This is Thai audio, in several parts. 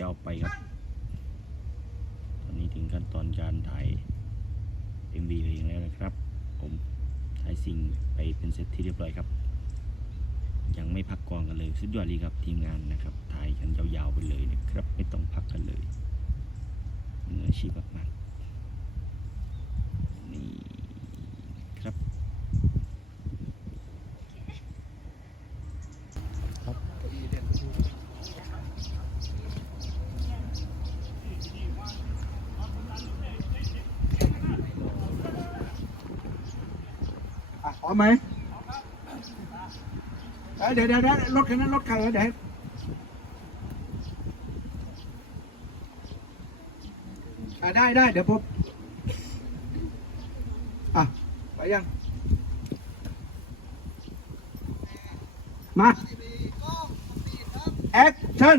ยาวไปครับ ตอนนี้ถึงขั้นตอนการถ่าย MV เพลงแล้วนะครับ ผมถ่ายสิ่งไปเป็นเสร็จที่เรียบร้อยครับ ยังไม่พักกองกันเลย สุดยอดเลยครับทีมงานนะครับถ่ายกันยาวๆไปเลยนะครับ ไม่ต้องพักกันเลยมืออาชีพมากๆนี่ครับ อะ พร้อมไหมเดี๋ยวเดี๋ยวรถคันนั้นรถใครเดี๋ยวได้ได้เดี๋ยวผมอะ ไปยัง มา แอคชั่น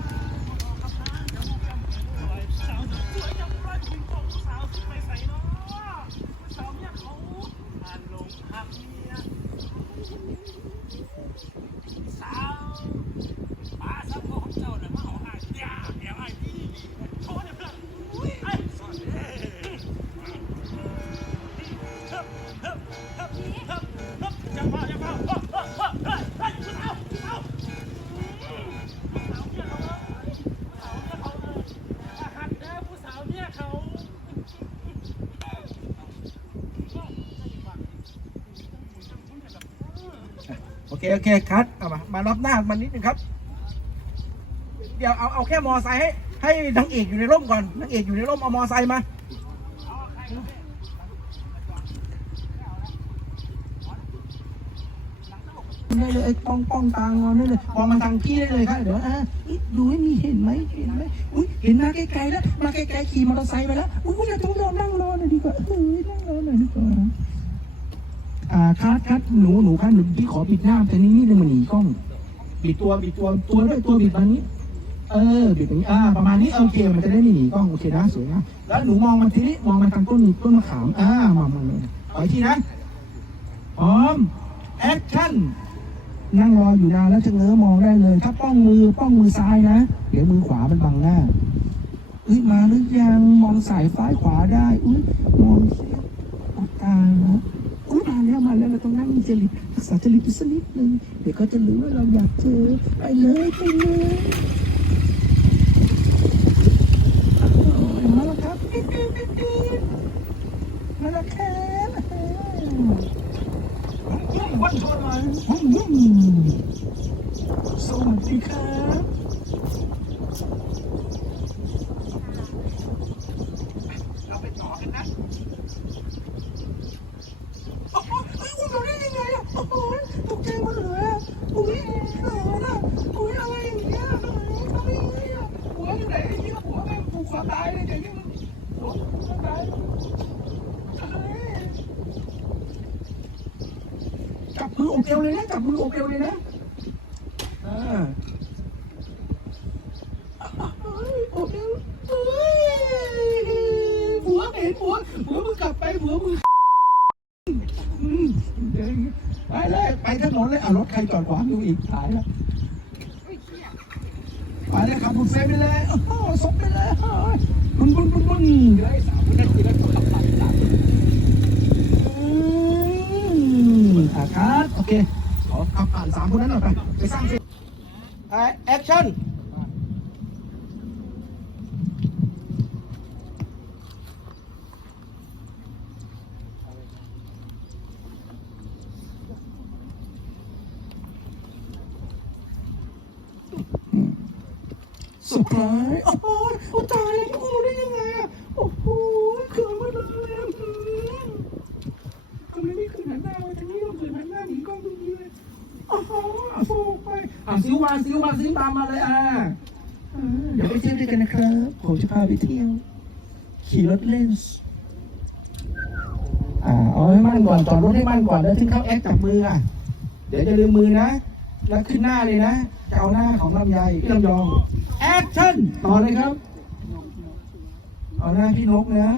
โอเคคัดเอามามารับหน้ามันนิดนึงครับ เดี๋ยวเอาเอาแค่มอไซค์ให้ให้นางเอกอยู่ในร่มก่อนนางเอกอยู่ในร่มเอามอไซค์มาได้เลยไอ้ป้องป้องตางอนได้เลยมองมาทางพี่ได้เลยครับเดี๋ยวอะอุ๊ยดูให้มีเห็นไหมเห็นไหมอุ้ยเห็นมาไกลๆแล้วมาไกลๆขี่มอเตอร์ไซค์ไปแล้วอุ้ยอุ้ยเราต้องยอมนั่งรอหน่อยดีกว่าเฮ้ยนั่งรอหน่อยดีกว่าอ่า คัดคัดหนูหนูคัดหนูพี่ขอปิดหน้าแต่นี่นี่เลยมันหนีกล้องบิดตัวบิดตัวตัวด้วยตัวบิดแบบนี้ เออบิดแบบนี้อ่าประมาณนี้โอเคมันจะได้ไม่หนีกล้องโอเคนะสวยนะแล้วหนูมองมันทีนี้มองมันทางต้นต้นมะขามอ่ามองมันเลยขออีกทีนะพร้อมแอคชั่นนั่งรออยู่นานแล้วจะเง้อมองได้เลย ถ้าป้องมือป้องมือซ้ายนะ เดี๋ยวมือขวามันบังหน้าอุ้ยมาหรือยังมองสายซ้ายขวาได้อุ้ยมองเสียตานะอุ้ย มาแล้วมาแล้วเราต้องนั่งมีจริตรักษาจริตอีกสักนิดนึงเดี๋ยวก็จะรู้ว่าเราอยากเจอไปเลยไปเลยมาแล้วครับปิ๊ปปิ๊ปมาแล้วครับวันชนหน่อยสวัสดีครับเราไปต่อกันนะโอ้โหเฮ้ยคุณรู้ได้ยังไงอะโอ้โหตกใจหมดเลยอะอุ้ยหนอนอะอุ้ยอะไรอย่างเงี้ยทำไมทำไมอะหัวอยู่ไหนไอ้เหี้ยหัวมันผูกคอตายเลยเดี๋ยวนี้มันหัวผูกคอตายเฮ้ย จับ มืออกเอวเลยนะจับมืออกเอวเลยนะอ่าเฮ้ยอกเอวเฮ้ยหัวเห็นหัวหัวมึงกลับไปหัวมึงอืมเจ๋งไปเลยไปถนนเลยเอะรถใครจอดขวางอยู่อีกตายแล้วไปเลยขับบุญเซฟไปเลยโอ้โหซบไปเลยเฮ้ยบุญบุญบุญบุญเดี๋ยวไอ้สาวคนนั้นคือแล้วขับ เคขอกลับผ่านสามคนนั้นหน่อยไปไปสร้างสิแอคชั่นสุดท้ายโอ้โหตาย ซิวมาซิวมาซิวตามมาเลยอะอ่าเดี๋ยวไปเที่ยวด้วยกันนะครับ ผมจะพาไปเที่ยว ขี่รถเล่น อ่าเอาให้มั่นก่อนจอดรถให้มั่นก่อนแล้วถึงเข้าแอคจับมืออะ เดี๋ยวจะลืมมือนะ แล้วขึ้นหน้าเลยนะจะเอาหน้าของลำไยพี่ลำยอง แอคชั่น ต่อเลยครับ เอาหน้าพี่นกนะ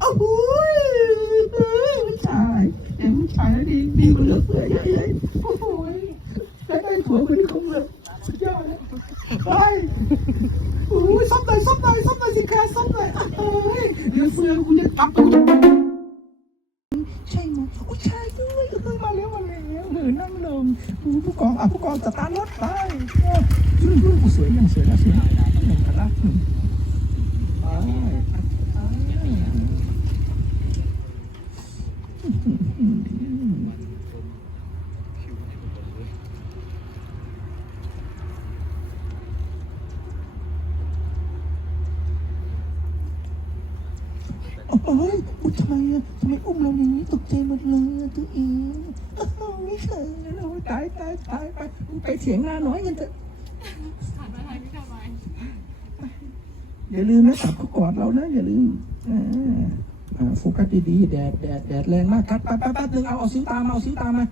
โอ้โหผู้ชาย เอ็มผู้ชายดีดีกว่าเหลือเฟือเยอะๆโอ้โหได้ได้ผัวคนนี้คงเลยสุดยอดเลยไปโอ้ยซับหน่อยซับหน่อยซับหน่อยสิแคะซับหน่อยเอ้ยเหลือเฟือคุณจะกลับตัวใช่ไหมโอ้ใช่ด้วยเออมาแล้วมาแล้วเออนั่งลงผู้กองอะผู้กองสตาร์ทรถไปเออยุ่งยุ่งสวยยังสวยนะสวยหนึ่งคันละหนึ่งไป โอ้ยอุ๊ยทำไมอะทำไมอุ้มเราอย่างนี้ตกใจหมดเลยอะตัวเองโอ้ยไม่เคยเราตายตายตายไปไปเสียงหน้าน้อยกันเถอะผ่านมาทางนี้ทำไมอย่าลืมนะจับเขากอดเรานะอย่าลืมอ่าอ่าโฟกัสดีๆแดดแดดแดดแรงมากครับไปไปแป๊บนึงเอาเอาซิ้วตามมาเอาซิ้วตามมา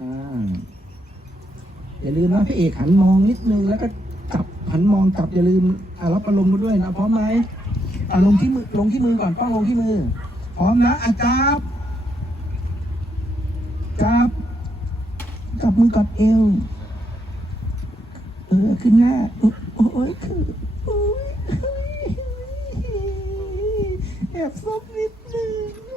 อ่าอย่าลืมนะพระเอกหันมองนิดนึงแล้วก็จับหันมองจับอย่าลืมอ่ารับอารมณ์มาด้วยนะพร้อมไหม อ่าลงที่มือลงที่มือก่อนป้องลงที่มือ พร้อมนะอาจับ จับ จับมือกอดเอว เออขึ้นหน้า โอ้โอ้ยคือโอ้ยแอบซบนิดนึง